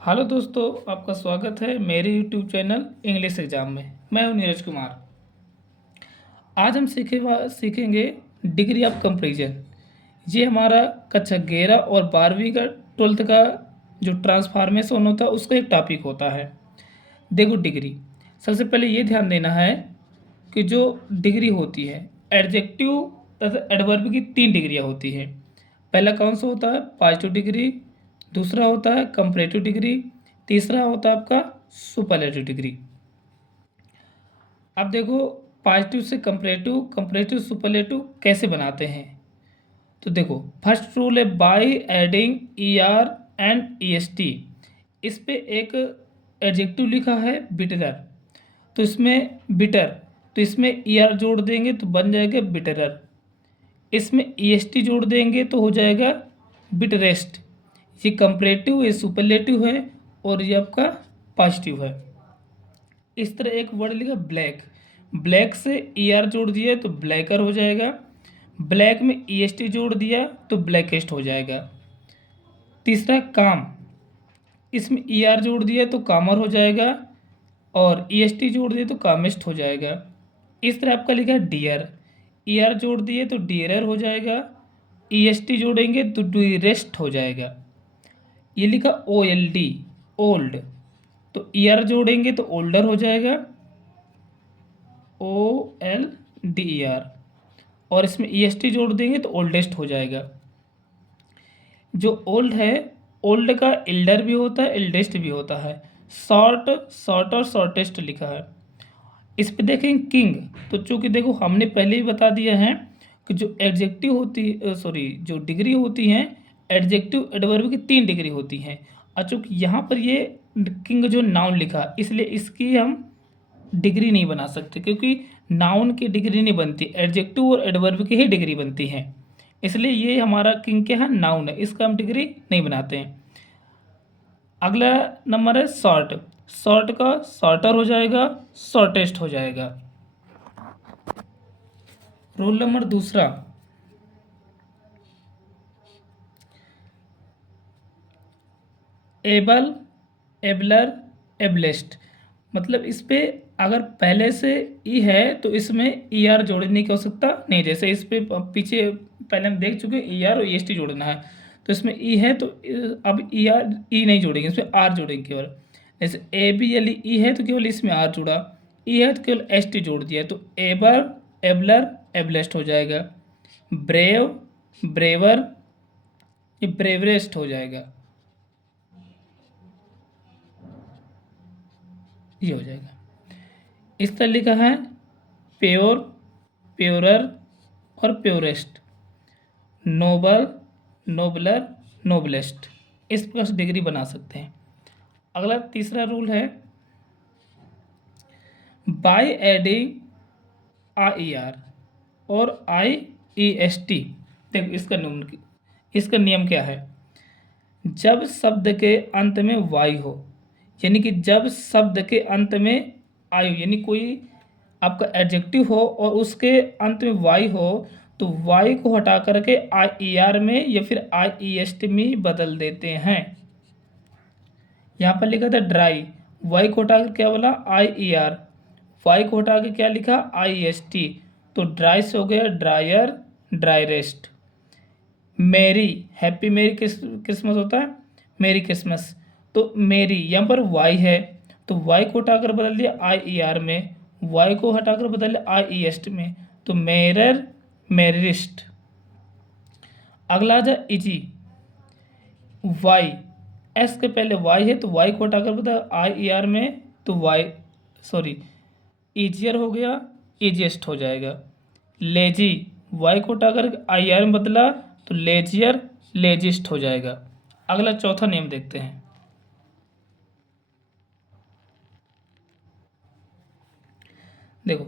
Hello दोस्तों, आपका स्वागत है मेरे यूट्यूब चैनल इंग्लिश एग्जाम में। मैं हूं नीरज कुमार। आज हम सीखेंगे डिग्री ऑफ कंपैरिजन। ये हमारा कक्षा 11 और 12वीं का 12th का जो ट्रांसफॉर्मेशन होता है उसका एक टॉपिक होता है। देखो, डिग्री सबसे पहले ये ध्यान देना है कि जो डिग्री होती है एडजेक्टिव तथा एडवर्ब की 3 डिग्रियाँ होती हैं। पहला कौन सा होता है? Positive degree. दूसरा होता है कंपैरेटिव डिग्री। तीसरा होता है आपका सुपरलेटिव डिग्री। अब देखो, पॉजिटिव से कंपैरेटिव, कंपैरेटिव सुपरलेटिव कैसे बनाते हैं। तो देखो, फर्स्ट रूल है by adding E R and E S T. इस पे एक एडजेक्टिव लिखा है बिटरर, तो इसमें बिटर, तो इसमें ई आर जोड़ देंगे तो बन जाएगा बिटरर। इसमें ई एस टी जोड़ देंगे तो हो जाएगा बिटरेस्ट। ये कंपैरेटिव, ये सुपरलेटिव है और ये आपका पॉजिटिव है। इस तरह एक वर्ड लिखा ब्लैक, ब्लैक से ई आर जोड़ दिया तो ब्लैकर हो जाएगा। ब्लैक में ई एस टी जोड़ दिया तो ब्लैकेस्ट हो जाएगा। तीसरा काम, इसमें ई आर जोड़ दिया तो कामर हो जाएगा और ई एस टी जोड़ दिए तो कामेस्ट हो जाएगा। इस तरह आपका लिखा है डियर, ई आर जोड़ दिए तो डियरर हो जाएगा, ई एस टी जोड़ेंगे तो डूरेस्ट हो जाएगा। ये लिखा ओ एल डी, ओल्ड, तो ई आर जोड़ेंगे तो ओल्डर हो जाएगा, O L D E R, और इसमें ई एस टी जोड़ देंगे तो ओल्डेस्ट हो जाएगा। जो ओल्ड है, ओल्ड का एल्डर भी होता है, एल्डेस्ट भी होता है। शॉर्ट, शॉर्टर, शॉर्टेस्ट लिखा है। इस पे देखें किंग, तो चूंकि देखो हमने पहले ही बता दिया है कि जो एडजेक्टिव होती, सॉरी, जो डिग्री होती हैं एडजेक्टिव एडवर्ब की 3 डिग्री होती हैं। और चूंकि यहाँ पर ये किंग जो नाउन लिखा, इसलिए इसकी हम डिग्री नहीं बना सकते, क्योंकि नाउन की डिग्री नहीं बनती, एडजेक्टिव और एडवर्ब की ही डिग्री बनती है। इसलिए ये हमारा किंग क्या है? नाउन है, इसका हम डिग्री नहीं बनाते हैं। अगला नंबर है शॉर्ट, शॉर्ट का शॉर्टर हो जाएगा, शॉर्टेस्ट हो जाएगा। रूल नंबर दूसरा, एबल, एबलर, एबलेस्ट। मतलब इस पे अगर पहले से ई है तो इसमें ई आर जोड़ने की आवश्यकता नहीं। जैसे इस पे पीछे पहले हम देख चुके ई आर और ई एस टी जोड़ना है, तो इसमें ई है तो अब ई आर ई नहीं जोड़ेंगे, इसमें आर जोड़ेंगे केवल। जैसे ए बी एल ई है तो केवल इसमें आर जोड़ा, ई है तो केवल एस टी जोड़ दिया, तो एबर, एबलर, एबलेस्ट हो जाएगा। ब्रेव, ब्रेवर, ये ब्रेवरेस्ट हो जाएगा, ये हो जाएगा। इस तरह लिखा है प्योर, प्योरर और प्योरेस्ट, नोबल, नोबलर, नोबलेस्ट। इस प्रकार से डिग्री बना सकते हैं। अगला तीसरा रूल है by adding uh E R और आई ई एस टी। देखो इसका नियम क्या है? जब शब्द के अंत में वाई हो, यानी कि जब शब्द के अंत में आयु, यानी कोई आपका एडजेक्टिव हो और उसके अंत में वाई हो, तो वाई को हटा करके आई ई आर में या फिर आई ई एस टी में बदल देते हैं। यहाँ पर लिखा था ड्राई, वाई को हटा कर क्या बोला? आई ई आर। वाई को हटा के क्या लिखा? आई एस टी, तो ड्राई से हो गया ड्रायर, ड्रायरेस्ट। मेरी, हैप्पी मेरी क्रिसमस होता है, मेरी क्रिसमस, तो मेरी यहाँ पर वाई है तो वाई को हटाकर बदल दिया आई ई आर में, वाई को हटाकर बदल दिया आई ई एस टी में, तो मेरर, मेरिस्ट। अगला आ जाए इजी, वाई, एस के पहले वाई है तो वाई को हटाकर बदल आई ई आर में, तो वाई, सॉरी, ईजियर हो गया, ईजिएस्ट हो जाएगा। लेजी, वाई को हटाकर आई आर में बदला तो लेजियर, लेजिस्ट हो जाएगा। अगला चौथा नियम देखते हैं। देखो,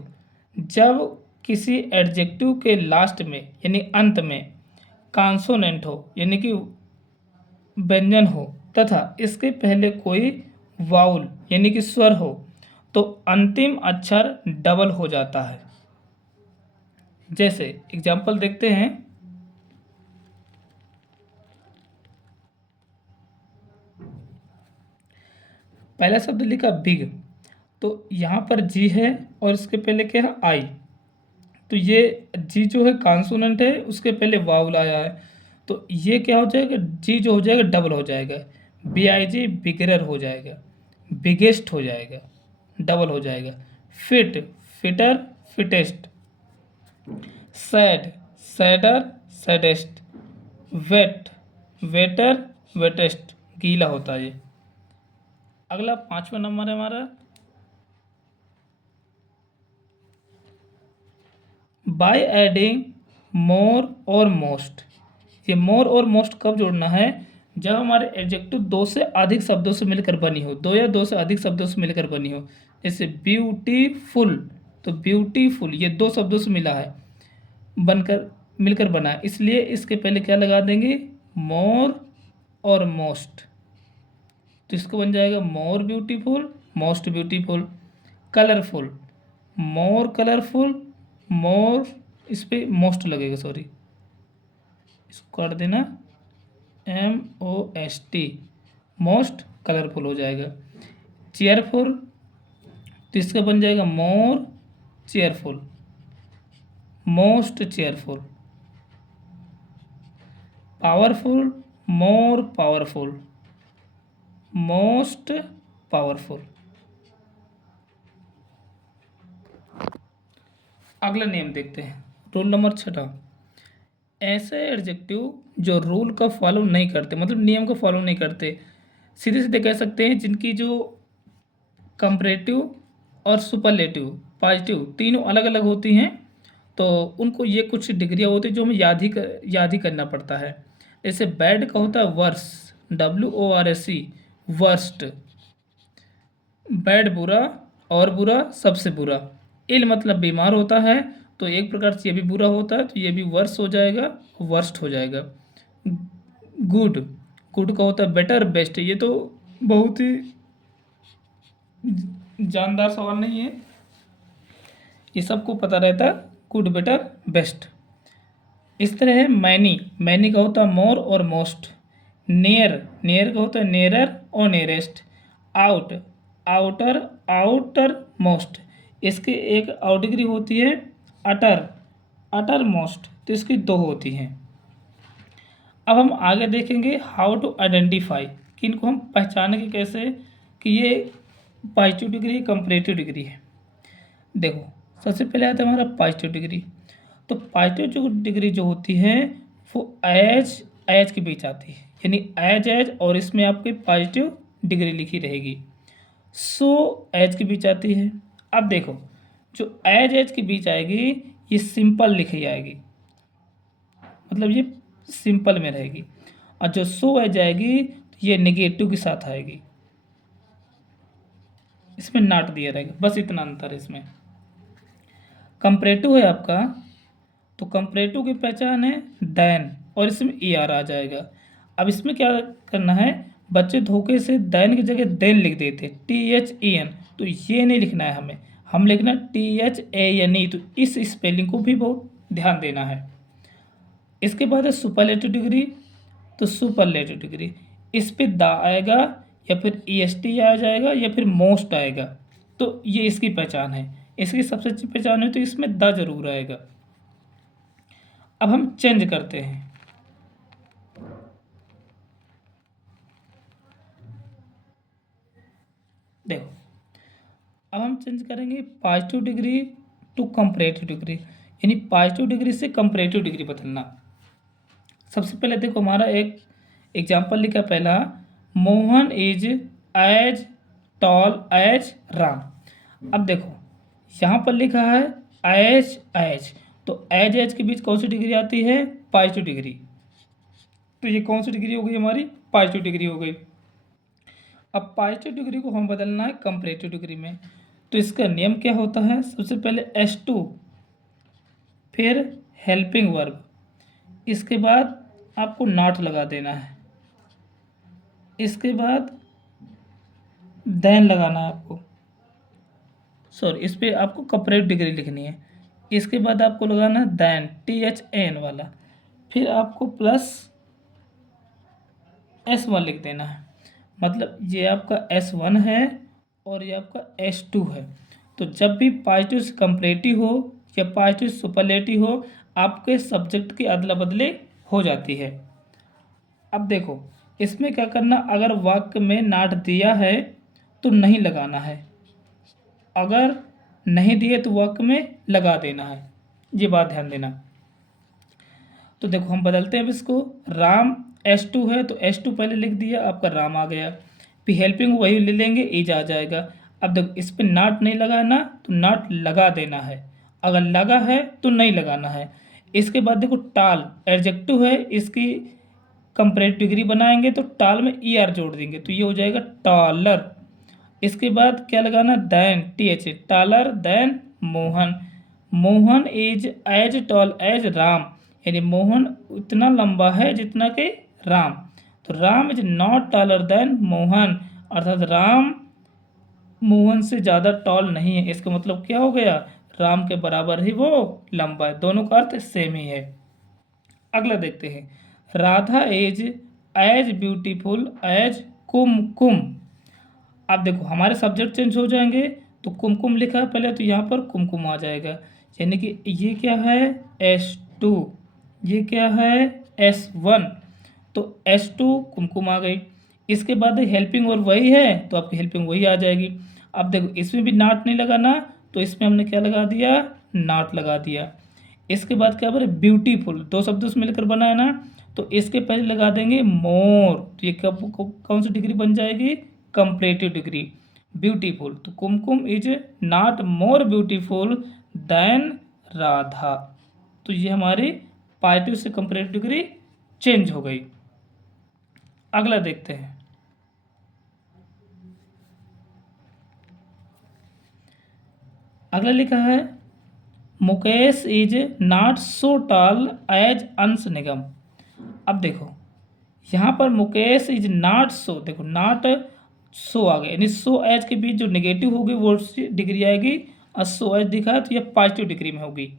जब किसी एडजेक्टिव के लास्ट में यानी अंत में कॉन्सोनेंट हो, यानी कि व्यंजन हो, तथा इसके पहले कोई वाउल यानी कि स्वर हो, तो अंतिम अक्षर डबल हो जाता है। जैसे एग्जाम्पल देखते हैं, पहला शब्द लिखा बिग, तो यहाँ पर जी है और इसके पहले क्या है आई, तो ये जी जो है कॉन्सोनेंट है, उसके पहले वावल आया है, तो ये क्या हो जाएगा, जी जो हो जाएगा डबल हो जाएगा, बी आई जी बिगरर हो जाएगा, बिगेस्ट हो जाएगा, डबल हो जाएगा। Fit fitter fittest, sad sadder saddest, wet wetter wettest, गीला होता है ये। अगला 5वां नंबर है हमारा बाय एडिंग मोर और मोस्ट। ये मोर और मोस्ट कब जोड़ना है, जब हमारे एडजेक्टिव दो से अधिक शब्दों से मिलकर बनी हो, दो या दो से अधिक शब्दों से मिलकर बनी हो। जैसे ब्यूटीफुल, तो ब्यूटीफुल ये दो शब्दों से मिला है, बनकर मिलकर बना है, इसलिए इसके पहले क्या लगा देंगे, मोर और मोस्ट, तो इसको बन जाएगा more beautiful most beautiful. Colourful, more colourful, more, इस पे मोस्ट लगेगा, सॉरी इसको काट देना, MOST, मोस्ट कलरफुल हो जाएगा। चेयरफुल, तो इसका बन जाएगा more cheerful, most cheerful. Powerful, more powerful, most powerful. अगला नियम देखते हैं, रूल नंबर 6। ऐसे एडजेक्टिव जो रूल का फॉलो नहीं करते, मतलब नियम को फॉलो नहीं करते, सीधे सीधे कह सकते हैं, जिनकी जो कंपैरेटिव और सुपरलेटिव पॉजिटिव तीनों अलग अलग होती हैं, तो उनको ये कुछ डिग्रियाँ होती हैं जो हमें याद ही करना पड़ता है। जैसे बैड का होता है वर्स, WORST, वर्स्ट। बैड बुरा और बुरा सबसे बुरा। इल मतलब बीमार होता है, तो एक प्रकार से ये भी बुरा होता है, तो ये भी वर्स हो जाएगा, वर्स्ट हो जाएगा। गुड, गुड का होता है बेटर बेस्ट, ये तो बहुत ही जानदार सवाल नहीं है, ये सबको पता रहता है, गुड बेटर बेस्ट। इस तरह है मैनी, मैनी का होता है मोर और मोस्ट। नियर, नियर का होता है नियरर और nearest. Out, outer outer most, इसकी एक आउट डिग्री होती है अटर, अटर मोस्ट, तो इसकी दो होती हैं। अब हम आगे देखेंगे हाउ टू आइडेंटिफाई, कि इनको हम पहचानेंगे कैसे कि ये पॉजिटिव डिग्री कंपैरेटिव डिग्री है। देखो सबसे पहले आता है हमारा पॉजिटिव डिग्री, तो पॉजिटिव जो डिग्री जो होती है वो एज एज के बीच आती है, यानी एज एज, और इसमें आपकी पॉजिटिव डिग्री लिखी रहेगी। सो एज के बीच आती है। अब देखो जो एज एज के बीच आएगी ये सिंपल लिखी आएगी, मतलब ये सिंपल में रहेगी, और जो सो एज आएगी तो ये नेगेटिव के साथ आएगी, इसमें नॉट दिया रहेगा, बस इतना अंतर है इसमें। कंपैरेटिव है आपका, तो कंपैरेटिव की पहचान है दैन, और इसमें ER आ जाएगा। अब इसमें क्या करना है, बच्चे धोखे से दैन की जगह देन लिख देते, THEN, तो ये नहीं लिखना है हमें, हम लिखना THANE, तो इस स्पेलिंग को भी बहुत ध्यान देना है। इसके बाद है सुपरलेटिव डिग्री, तो सुपरलेटिव डिग्री इस पे दा आएगा या फिर EST आ जाएगा या फिर मोस्ट आएगा, तो ये इसकी पहचान है। इसकी सबसे अच्छी पहचान है तो इसमें दा जरूर आएगा। अब हम चेंज करते हैं, देखो अब हम चेंज करेंगे positive degree to comparative degree, यानी पॉजिटिव डिग्री से कंपैरेटिव डिग्री बदलना। सबसे पहले देखो हमारा एक एग्जाम्पल लिखा पहला, Mohan is as tall as Ram. अब देखो यहाँ पर लिखा है एज एज, तो एज एज के बीच कौन सी डिग्री आती है, पॉजिटिव डिग्री, तो ये कौन सी डिग्री हो गई हमारी, पॉजिटिव डिग्री हो गई। अब पॉजिटिव डिग्री को हम बदलना है कंपैरेटिव डिग्री में, तो इसका नियम क्या होता है, सबसे पहले S2, फिर हेल्पिंग वर्ब, इसके बाद आपको नॉट लगा देना है, इसके बाद देन लगाना है आपको, सॉरी इस पर आपको कंपैरेटिव डिग्री लिखनी है, इसके बाद आपको लगाना है देन, THAN वाला, फिर आपको प्लस S1 लिख देना है, मतलब ये आपका S1 है और ये आपका S2 है। तो जब भी पॉजिटिव से कंपैरेटिव हो या पॉजिटिव सुपरलेटिव हो, आपके सब्जेक्ट की अदला बदली हो जाती है। अब देखो इसमें क्या करना, अगर वाक्य में नॉट दिया है तो नहीं लगाना है, अगर नहीं दिए तो वाक्य में लगा देना है, ये बात ध्यान देना। तो देखो हम बदलते हैं अब इसको, राम S2 है तो S2 पहले लिख दिया, आपका राम आ गया। फिर हेल्पिंग वही ले लेंगे, इज आ जाएगा। अब देखो इस पर नॉट नहीं लगाना तो नॉट लगा देना है, अगर लगा है तो नहीं लगाना है। इसके बाद देखो टाल एडजेक्टिव है, इसकी कंपैरेटिव डिग्री बनाएंगे तो टाल में ER जोड़ देंगे तो ये हो जाएगा टॉलर। इसके बाद क्या लगाना, than TH, taller than Mohan. Mohan is as tall as Ram, यानी मोहन उतना लंबा है जितना कि राम। तो Ram is not taller than Mohan, अर्थात राम मोहन से ज़्यादा टॉल नहीं है। इसका मतलब क्या हो गया, राम के बराबर ही वो लंबा है, दोनों का अर्थ सेम ही है। अगला देखते हैं, Radha is as beautiful as Kumkum. अब देखो हमारे सब्जेक्ट चेंज हो जाएंगे, तो कुमकुम लिखा है पहले तो यहाँ पर कुमकुम आ जाएगा, यानी कि ये क्या है S2, ये क्या है S1, तो S2 कुमकुम आ गई। इसके बाद हेल्पिंग और वही है तो आपकी हेल्पिंग वही आ जाएगी। अब देखो इसमें भी नॉट नहीं लगाना, तो इसमें हमने क्या लगा दिया, नॉट लगा दिया। इसके बाद क्या बोले, ब्यूटीफुल, दो शब्द उसमें लेकर बनाए ना, तो इसके पहले लगा देंगे मोर, तो ये कब कौन सी डिग्री बन जाएगी, कंपैरेटिव डिग्री, ब्यूटीफुल। तो Kumkum is not more beautiful than Radha, तो ये हमारी पॉजिटिव से कंपैरेटिव डिग्री चेंज हो गई। अगला देखते हैं, अगला लिखा है Mukesh is not so tall as Ansh Nigam. अब देखो यहाँ पर मुकेश इज नॉट सो, देखो नॉट सो आ गया, यानी सो एज के बीच जो नेगेटिव होगी वो डिग्री आएगी, और सो एज दिखा है तो ये पॉजिटिव डिग्री में होगी।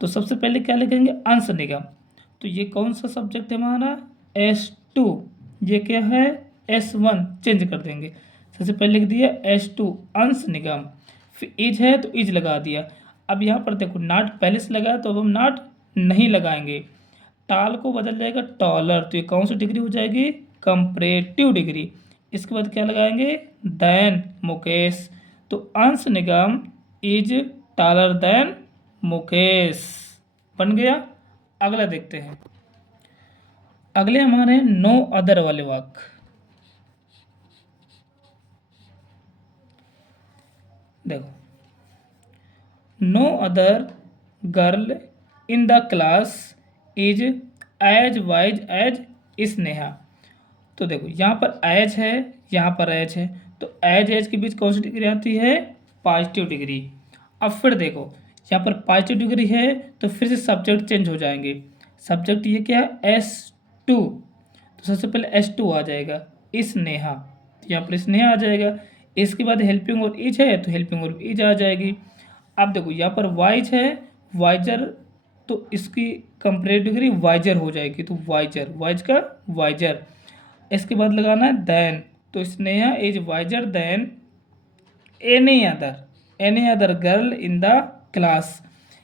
तो सबसे पहले क्या लिखेंगे, अंश निगम। तो ये कौन सा सब्जेक्ट है हमारा, S2, ये क्या है S1, चेंज कर देंगे। सबसे पहले लिख दिया S2 अंश निगम, फिर इज है तो इज लगा दिया। अब यहाँ पर देखो नॉट पहले से लगा तो अब हम नॉट नहीं लगाएंगे, टाल को बदल जाएगा टॉलर, तो ये कौन सी डिग्री हो जाएगी, कंपैरेटिव डिग्री। इसके बाद क्या लगाएंगे, देन मुकेश, तो अंश निगम इज टॉलर देन मुकेश बन गया। अगला देखते हैं, अगले हमारे नो अदर वाले वाक्य। देखो, no other girl in the class is as wise as Sneha. तो देखो यहाँ पर एज है, यहाँ पर एज है, तो एज के बीच कौन सी डिग्री आती है, पॉजिटिव डिग्री। अब फिर देखो यहाँ पर पॉजिटिव डिग्री है तो फिर से सब्जेक्ट चेंज हो जाएंगे। सब्जेक्ट ये क्या है S2, तो सबसे पहले S2 आ जाएगा, स्नेहा, तो यहाँ पर स्नेहा आ जाएगा। इसके बाद हेल्पिंग और इज है तो हेल्पिंग और इज आ जाएगी। अब देखो यहाँ पर वाइज है, वाइजर, तो इसकी कंपैरेटिव डिग्री वाइजर हो जाएगी, तो वाइजर, वाइज का वाइजर। इसके बाद लगाना है देन, तो Sneha is visor then any other girl in the class.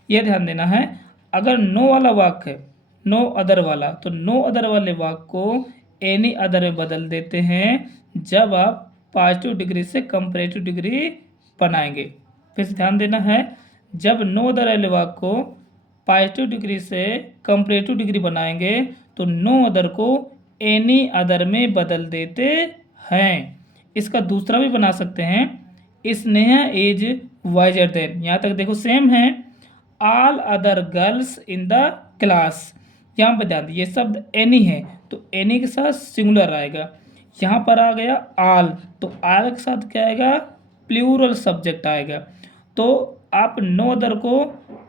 ये ध्यान देना है, अगर नो वाला वाक्य है, नो अदर वाला, तो नो अदर वाले वाक्य को एनी अदर में बदल देते हैं जब आप पॉजिटिव डिग्री से कंपैरेटिव डिग्री बनाएंगे। फिर से ध्यान देना है, जब नो अदर वाले वाक्य को पॉजिटिव डिग्री से कंपैरेटिव डिग्री बनाएंगे तो नो अदर को एनी अदर में बदल देते हैं। इसका दूसरा भी बना सकते हैं, स्नेहा इज वाइजर देन, यहाँ तक देखो सेम है, all other girls in the class. यहाँ पर ध्यान ये शब्द एनी है तो एनी के साथ सिंगुलर आएगा, यहाँ पर आ गया आल, तो आल के साथ क्या आएगा, प्लूरल सब्जेक्ट आएगा। तो आप नो अदर को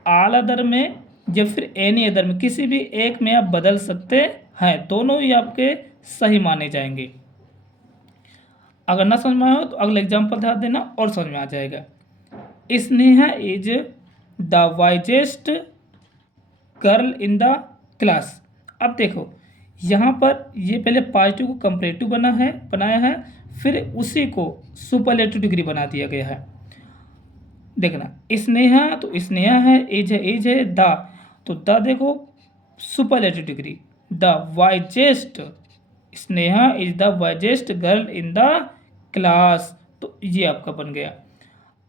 आल अदर में या फिर एनी अदर में किसी भी एक में आप बदल सकते हैं, दोनों ही आपके सही माने जाएंगे। अगर ना समझ में आए तो अगला एग्जाम्पल ध्यान देना और समझ में आ जाएगा। Sneha is the wisest girl in the class. अब देखो यहाँ पर ये पहले पॉजिटिव को कंपैरेटिव बनाया है, फिर उसी को सुपरलेटिव डिग्री बना दिया गया है। देखना, स्नेहा तो स्नेहा है, एज है द, तो द देखो superlative degree, the wisest, Sneha is the wisest girl in the class, तो ये आपका बन गया।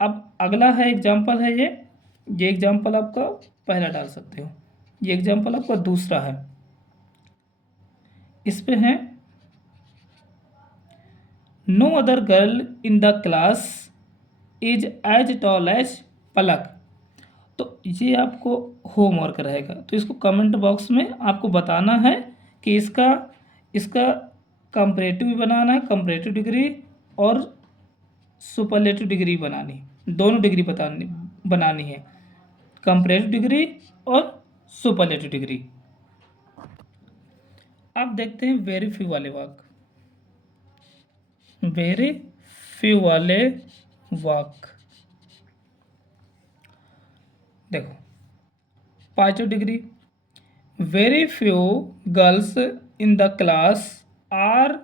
अब अगला है एग्जाम्पल है ये एग्जाम्पल आपका पहला डाल सकते हो, ये एग्जाम्पल आपका दूसरा है। इस पे है no other girl in the class is as tall as Palak, तो ये आपको होमवर्क रहेगा, तो इसको कमेंट बॉक्स में आपको बताना है कि इसका कंपैरेटिव भी बनाना है, कंपैरेटिव डिग्री और सुपरलेटिव डिग्री बनानी, दोनों डिग्री बनानी है, कंपैरेटिव डिग्री और सुपरलेटिव डिग्री। अब देखते हैं वेरी फ्यू वाले वाक, वेरी फ्यू वाले वाक। देखो, positive degree, very few girls in the class are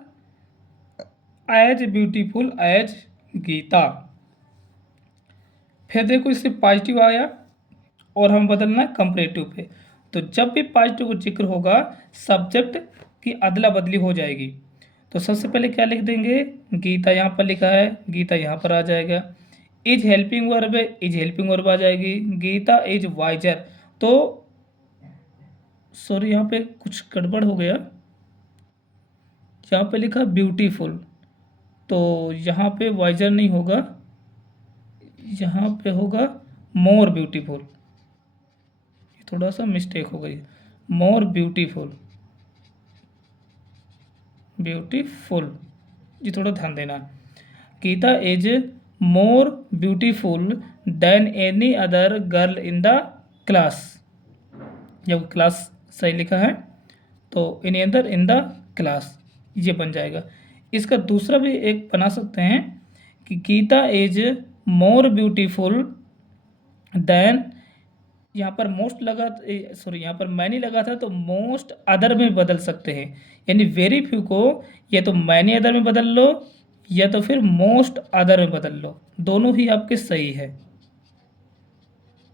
as beautiful as Geeta. फिर देखो इससे पॉजिटिव आया और हम बदलना है कंपैरेटिव पे, तो जब भी पॉजिटिव का जिक्र होगा सब्जेक्ट की अदला बदली हो जाएगी। तो सबसे पहले क्या लिख देंगे, गीता यहाँ पर लिखा है, गीता यहाँ पर आ जाएगा, इज हेल्पिंग वर्ब है, इज हेल्पिंग वर्ब आ जाएगी, गीता इज वाइजर, तो सॉरी यहाँ पे कुछ गड़बड़ हो गया, यहाँ पे लिखा ब्यूटीफुल, तो यहाँ पे वाइजर नहीं होगा, यहाँ पे होगा मोर ब्यूटीफुल, थोड़ा सा मिस्टेक हो गई, मोर ब्यूटीफुल, ब्यूटीफुल, ये थोड़ा ध्यान देना। Geeta is more beautiful than any other girl in the class, जब क्लास सही लिखा है तो any other in the class ये बन जाएगा। इसका दूसरा भी एक बना सकते हैं कि Geeta is more beautiful than, यहाँ पर मोस्ट लगा, सॉरी यहाँ पर मैनी लगा था तो मोस्ट अदर में बदल सकते हैं, यानी वेरी फ्यू को या तो मैनी अदर में बदल लो या तो फिर मोस्ट अदर में बदल लो, दोनों ही आपके सही है,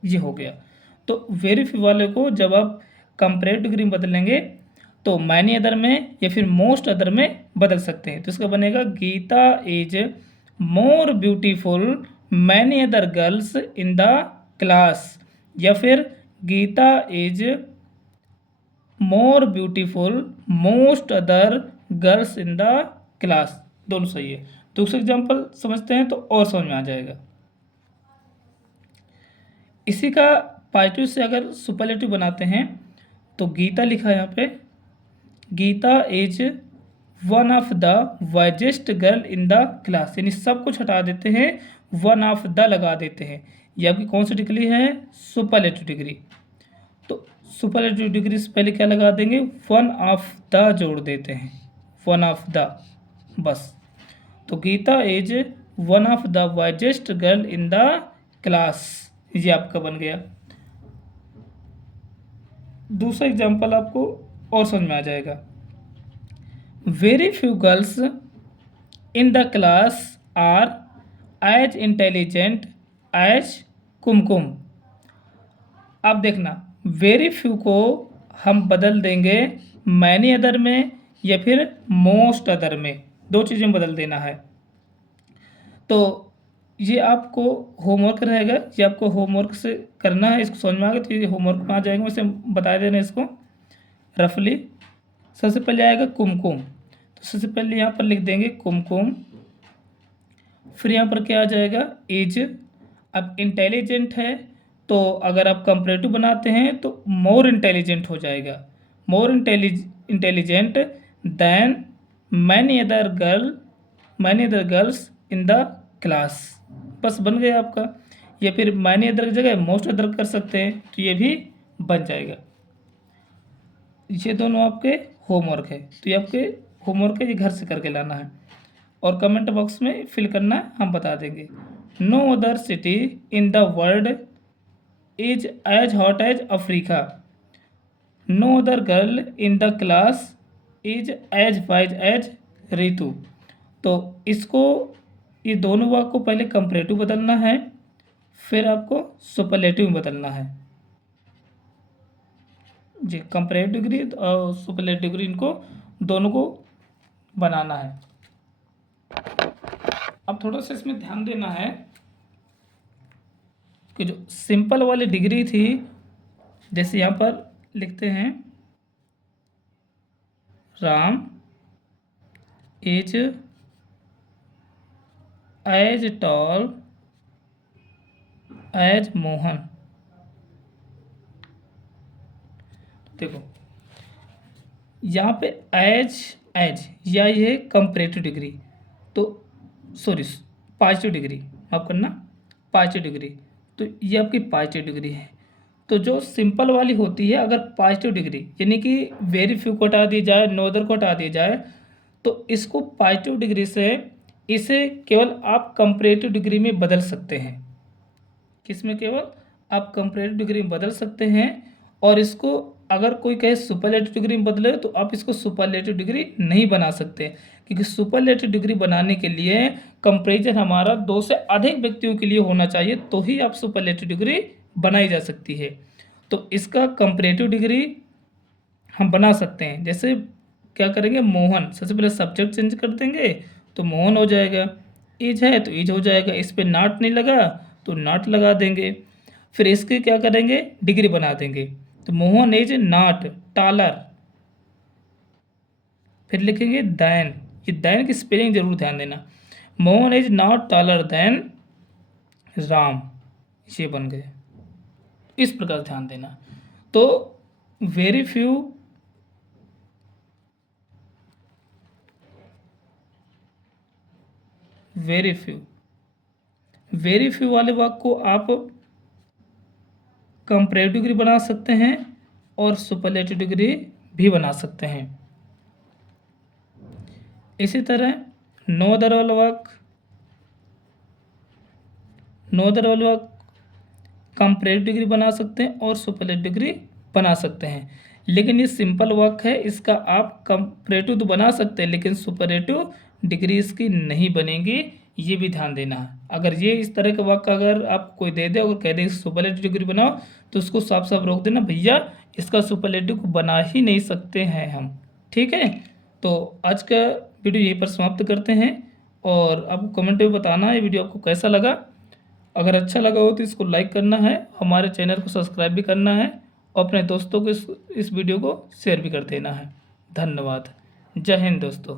ये हो गया। तो वेरी फ्यू वाले को जब आप कंपैरेटिव डिग्री में बदलेंगे तो मैनी अदर में या फिर मोस्ट अदर में बदल सकते हैं, तो इसका बनेगा Geeta is more beautiful many other girls in the class, या फिर Geeta is more beautiful most other girls in the class, दोनों सही है। दूसरा एग्जाम्पल समझते हैं तो और समझ में आ जाएगा। इसी का पॉजिटिव से अगर सुपरलेटिव बनाते हैं तो गीता लिखा है यहाँ पे, Geeta is one of the wisest girl in the class, यानी सब कुछ हटा देते हैं, वन ऑफ द लगा देते हैं, ये आपकी कौन सी डिग्री है, सुपरलेटिव डिग्री। तो सुपरलेटिव डिग्री से पहले क्या लगा देंगे, वन ऑफ द जोड़ देते हैं, वन ऑफ द बस, तो Geeta is one of the wisest girl in the class, ये आपका बन गया। दूसरा एग्जाम्पल आपको और समझ में आ जाएगा, very few girls in the class are as intelligent as Kumkum. अब देखना, वेरी फ्यू को हम बदल देंगे मैनी अदर में या फिर मोस्ट अदर में, दो चीज़ें बदल देना है। तो ये आपको होमवर्क रहेगा, ये आपको होमवर्क से करना है, इसको समझ में आ गया तो ये होमवर्क में आ जाएगा, वैसे बता देना इसको रफली। सबसे पहले आएगा कुमकुम, तो सबसे पहले यहाँ पर लिख देंगे कुमकुम, फिर यहाँ पर क्या आ जाएगा, इज। अब इंटेलिजेंट है तो अगर आप कंपैरेटिव बनाते हैं तो मोर इंटेलिजेंट हो जाएगा, more intelligent then many other girls in the class, बस बन गया आपका। या फिर मैनी अदर की जगह मोस्ट अदर कर सकते हैं तो ये भी बन जाएगा। ये दोनों आपके होमवर्क है, तो ये आपके होमवर्क है, ये घर से करके लाना है और कमेंट बॉक्स में फिल करना है, हम बता देंगे। No other city in the world is as hot as Africa, no other girl in the class is as wise as Ritu. तो इसको, ये दोनों वाक्य को पहले कंपैरेटिव बदलना है, फिर आपको सुपरलेटिव में बदलना है जी। कंपैरेटिव डिग्री और सुपरलेटिव डिग्री, इनको दोनों को बनाना है। अब थोड़ा सा इसमें ध्यान देना है कि जो सिंपल वाली डिग्री थी, जैसे यहाँ पर लिखते हैं Ram is as tall as Mohan. देखो यहाँ पे एज या ये कंपैरेटिव डिग्री, तो सॉरी पॉजिटिव डिग्री, माफ करना, पॉजिटिव डिग्री, तो ये आपकी पॉजिटिव डिग्री है। तो जो सिंपल वाली होती है, अगर पॉजिटिव डिग्री यानी कि वेरी फ्यू को हटा दिया जाए, नो अदर को हटा दिया जाए, तो इसको पॉजिटिव डिग्री से इसे केवल आप कंपैरेटिव डिग्री में बदल सकते हैं। किसमें? केवल आप कंपैरेटिव डिग्री में बदल सकते हैं। और इसको अगर कोई कहे सुपरलेटिव डिग्री में बदले, तो आप इसको सुपरलेटिव डिग्री नहीं बना सकते, क्योंकि सुपरलेटिव डिग्री बनाने के लिए कंपैरिजन हमारा 2 से अधिक व्यक्तियों के लिए होना चाहिए, तो ही आप सुपरलेटिव डिग्री बनाई जा सकती है। तो इसका कंपैरेटिव डिग्री हम बना सकते हैं। जैसे क्या करेंगे, मोहन, सबसे पहले सब्जेक्ट चेंज कर देंगे तो मोहन हो जाएगा। इज है तो इज हो जाएगा, इस पर नॉट नहीं लगा तो नॉट लगा देंगे। फिर इसके क्या करेंगे, डिग्री बना देंगे, तो मोहन इज नॉट टॉलर। फिर लिखेंगे दैन, ये दैन की स्पेलिंग जरूर ध्यान देना। Mohan is not taller then Ram, ये बन गए। इस प्रकार ध्यान देना। तो वेरी फ्यू वेरी फ्यू वाले वाक्य को आप कंपैरेटिव डिग्री बना सकते हैं और सुपरलेटिव डिग्री भी बना सकते हैं। इसी तरह नो अदर वाला वाक्य, नो अदर वाला वाक्य कंपैरेटिव डिग्री बना सकते हैं और सुपरलेटिव डिग्री बना सकते हैं। लेकिन ये सिंपल वाक्य है, इसका आप कंपैरेटिव तो बना सकते हैं, लेकिन सुपरलेटिव डिग्री इसकी नहीं बनेगी, ये भी ध्यान देना है। अगर ये इस तरह का वाक्य अगर आप कोई दे दे और कह दे सुपरलेटिव डिग्री बनाओ, तो उसको साफ साफ रोक देना, भैया इसका सुपरलेटिव को बना ही नहीं सकते हैं हम। ठीक है, तो आज का वीडियो यहीं पर समाप्त करते हैं, और आपको कमेंट में बताना ये वीडियो आपको कैसा लगा। अगर अच्छा लगा हो तो इसको लाइक करना है, हमारे चैनल को सब्सक्राइब भी करना है, और अपने दोस्तों को इस वीडियो को शेयर भी कर देना है। धन्यवाद। जय हिंद दोस्तों।